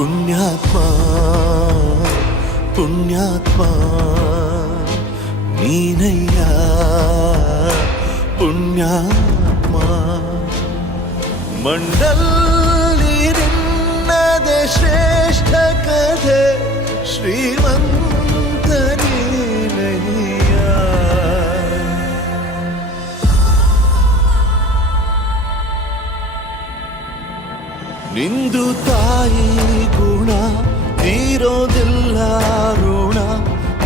ಪುಣ್ಯಾತ್ಮ ಪುಣ್ಯಾತ್ಮ ನೀನಯ್ಯ ಪುಣ್ಯಾತ್ಮ ಮಂಡಲ್ಲಿ ನಿನ್ನದೆ ಶ್ರೇಷ್ಠ ಕಥೆ ಶ್ರೀಮಂತ ನೀನಯ್ಯ ನಿಂದು ತಾಯಿ ಗುಣ ತೀರೋದಿಲ್ಲ ಋಣ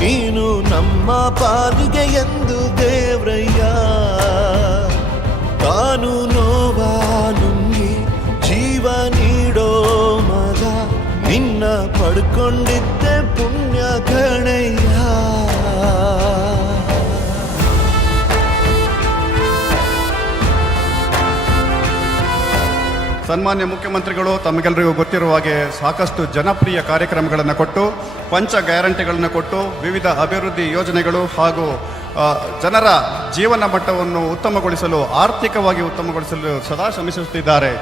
ನೀನು ನಮ್ಮ ಪಾಲಿಗೆ ಎಂದು ದೇವ್ರಯ್ಯ ತಾನು ನೋವಾನುಂಗಿ ಜೀವ ನೀಡೋ ಮಗ ನಿನ್ನ ಪಡ್ಕೊಂಡಿದ್ದೆ ಪುಣ್ಯ ಗಣಯ್ಯ ಸನ್ಮಾನ್ಯ ಮುಖ್ಯಮಂತ್ರಿಗಳು ತಮಗೆಲ್ಲರಿಗೂ ಗೊತ್ತಿರುವ ಹಾಗೆ ಸಾಕಷ್ಟು ಜನಪ್ರಿಯ ಕಾರ್ಯಕ್ರಮಗಳನ್ನು ಕೊಟ್ಟು ಪಂಚ ಗ್ಯಾರಂಟಿಗಳನ್ನು ಕೊಟ್ಟು ವಿವಿಧ ಅಭಿವೃದ್ಧಿ ಯೋಜನೆಗಳು ಹಾಗೂ ಜನರ ಜೀವನ ಮಟ್ಟವನ್ನು ಉತ್ತಮಗೊಳಿಸಲು ಆರ್ಥಿಕವಾಗಿ ಉತ್ತಮಗೊಳಿಸಲು ಸದಾ ಶ್ರಮಿಸುತ್ತಿದ್ದಾರೆ.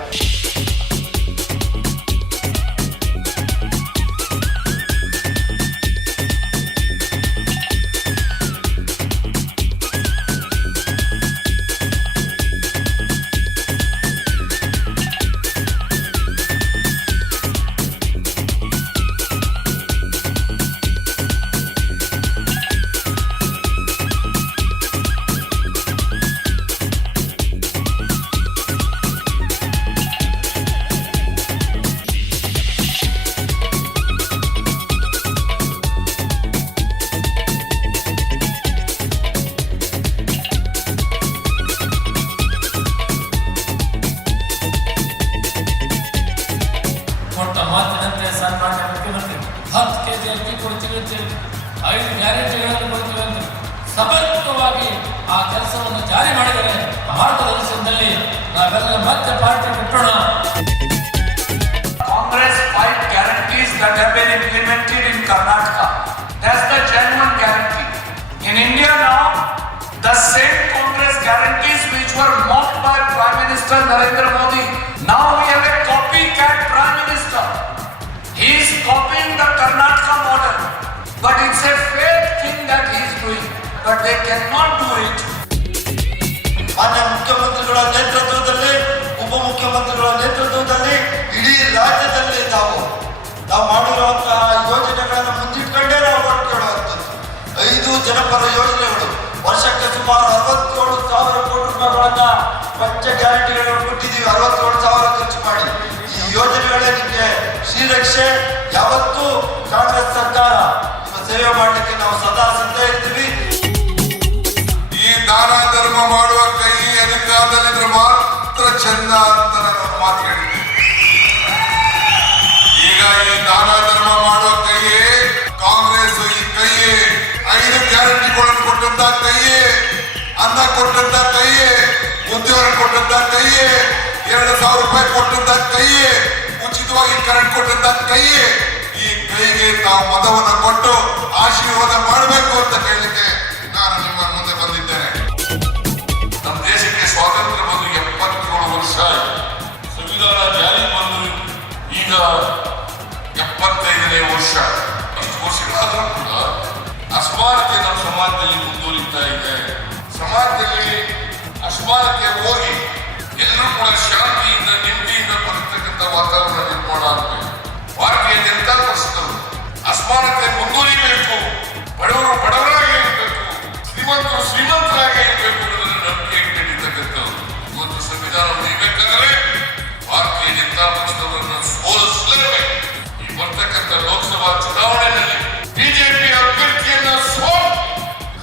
ಮಾತಿನಂತೆ ಸನ್ಮಾನ್ಯ ಮುಖ್ಯಮಂತ್ರಿ 10 ಕೆಜಿ ಅಕ್ಕಿ ಕೊಡ್ತೀವಿ ಅಂತೇಳಿ 5 ಗ್ಯಾರಂಟಿಗಳನ್ನು ಕೊಡ್ತೀವಿ ಅಂತ ಸಮರ್ಥವಾಗಿ ಆ ಕೆಲಸವನ್ನು ಜಾರಿ ಮಾಡಿದರೆ ಮಾರ್ಗದರ್ಶನದಲ್ಲಿ ನಾವೆಲ್ಲ ಮತ್ತೆ party ಬಿಟ್ಟೋಣ. Congress 5 guarantees that have been implemented in Karnataka. That's the genuine guarantee. In India now, the same Congress guarantees which were mocked by Prime Minister Narendra Modi. Now we have a copycat Prime Minister. He is copying the Karnataka model, but it's a fake thing that he is doing. But they cannot do it. ಮಾನ್ಯ ಮುಖ್ಯಮಂತ್ರಿಗಳ ನೇತೃತ್ವದಲ್ಲಿ ಉಪಮುಖ್ಯಮಂತ್ರಿಗಳ ನೇತೃತ್ವದಲ್ಲಿ ಇಡೀ ರಾಜ್ಯದಲ್ಲಿ ನಾವು ಮಾಡಿರುವಂತಹ ಯೋಜನೆಗಳನ್ನು ಮುಂದಿಟ್ಕೊಂಡೇ ನಾವು ಓಟ್ ಕೇಳುವಂಥದ್ದು. 5 ಜನಪರ ಯೋಜನೆಗಳು ವರ್ಷಕ್ಕೆ ಸುಮಾರು 67,000 ಕೋಟಿ ರೂಪಾಯಿಗಳನ್ನ ಪಂಚ ಗ್ಯಾರಂಟಿಗಳನ್ನು ಕೊಟ್ಟಿದ್ದೀವಿ. 67,000 ಖರ್ಚು ಮಾಡಿ ಈ ಯೋಜನೆಗಳಿಗೆ ಶ್ರೀರಕ್ಷೆ. ಯಾವತ್ತೂ ಕಾಂಗ್ರೆಸ್ ಸರ್ಕಾರ ನಿಮ್ಮ ಸೇವೆ ಮಾಡಲಿಕ್ಕೆ ನಾವು ಸದಾ ಸಿದ್ಧ ಇರ್ತೀವಿ. ಈ ದಾನ ಧರ್ಮ ಮಾಡುವ ಕೈ ಅಧಿಕಾರದಲ್ಲಿದ್ರೆ ಮಾತ್ರ ಚಂದ ಅಂತ ನಾನು ಮಾತು ಹೇಳಿದ್ದೆ. ಈಗ ಈ ದಾನ ಧರ್ಮ ಮಾಡುವ ಕೈಯೇ ಕಾಂಗ್ರೆಸ್. ಈ ಕೈಯೇ 5 ಗ್ಯಾರಂಟಿಗಳನ್ನು ಕೊಟ್ಟಂತ ಕೈಯೇ, ಅನ್ನ ಕೊಟ್ಟಂತ ಕೈಯೇ, ಉದ್ಯೋಗ ಕೊಟ್ಟಂತ ಕೈಯೇ, 2,000 ರೂಪಾಯಿ ಕೊಟ್ಟಂತ ಕೈಯೇ, ಉಚಿತವಾಗಿ ಕರೆಂಟ್ ಕೊಟ್ಟಂತ ಕೈಯೇ. ಈ ಕೈಗೆ ನಾವು ಮತವನ್ನು ಕೊಟ್ಟು ಆಶೀರ್ವಾದ ಮಾಡಬೇಕು ಅಂತ ಕೇಳಲಿಕ್ಕೆ ನಾನು ನಿಮ್ಮ ಮುಂದೆ ಬಂದಿದ್ದೇನೆ. ನಮ್ಮ ದೇಶಕ್ಕೆ ಸ್ವಾತಂತ್ರ್ಯ ಬಂದು 77 ವರ್ಷ ಆಯಿತು. ಸಂವಿಧಾನ ಜಾರಿ ಬಂದು ಈಗ 75ನೇ ವರ್ಷ. ಇಷ್ಟು ವರ್ಷಗಳಾದರೂ ಕೂಡ ಅಸ್ಮಾನತೆ ನಮ್ಮ ಸಮಾಜದಲ್ಲಿ ಮುಂದುವರಿತಾ ಇದೆ. ಸಮಾಜದಲ್ಲಿ ಅಸ್ಮಾನತೆ ಹೋಗಿ ಎಲ್ಲರೂ ಕೂಡ ಶಾಂತಿಯಿಂದ ನೆಮ್ಮದಿಯಿಂದ ಬದುಕತಕ್ಕಂಥ ವಾತಾವರಣ ನಿರ್ಮಾಣ ಆಗಬೇಕು. ಭಾರತೀಯ ಜನತಾ ಪಕ್ಷದವರು ಅಸ್ಮಾನತೆ ಮುಂದುವರಿಬೇಕು, ಬಡವರು ಬಡವರಾಗೇ ಇರಬೇಕು, ಶ್ರೀಮಂತರು ಶ್ರೀಮಂತರಾಗೇ ಇರಬೇಕು ಅನ್ನೋದನ್ನು ನಂಬಿಕೆ ಇಟ್ಟಿರ್ತಕ್ಕಂಥವ್ರು. ಇವತ್ತು ಸಂವಿಧಾನ ಉಳಿಬೇಕಾದ್ರೆ ಭಾರತೀಯ ಜನತಾ ಪಕ್ಷದವರನ್ನು ಸೋಲಿಸಲೇಬೇಕು. ಈ ಬರ್ತಕ್ಕಂಥ ಲೋಕಸಭಾ ಚುನಾವಣೆಯಲ್ಲಿ ಬಿಜೆಪಿ ಅಭ್ಯರ್ಥಿಯನ್ನ ಸೋಲು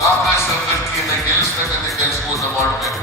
ಕಾಂಗ್ರೆಸ್ ಅಭ್ಯರ್ಥಿಯನ್ನ ಗೆಲ್ಲಿಸ್ತಕ್ಕಂಥ ಕೆಲಸವನ್ನು ಮಾಡಬೇಕು.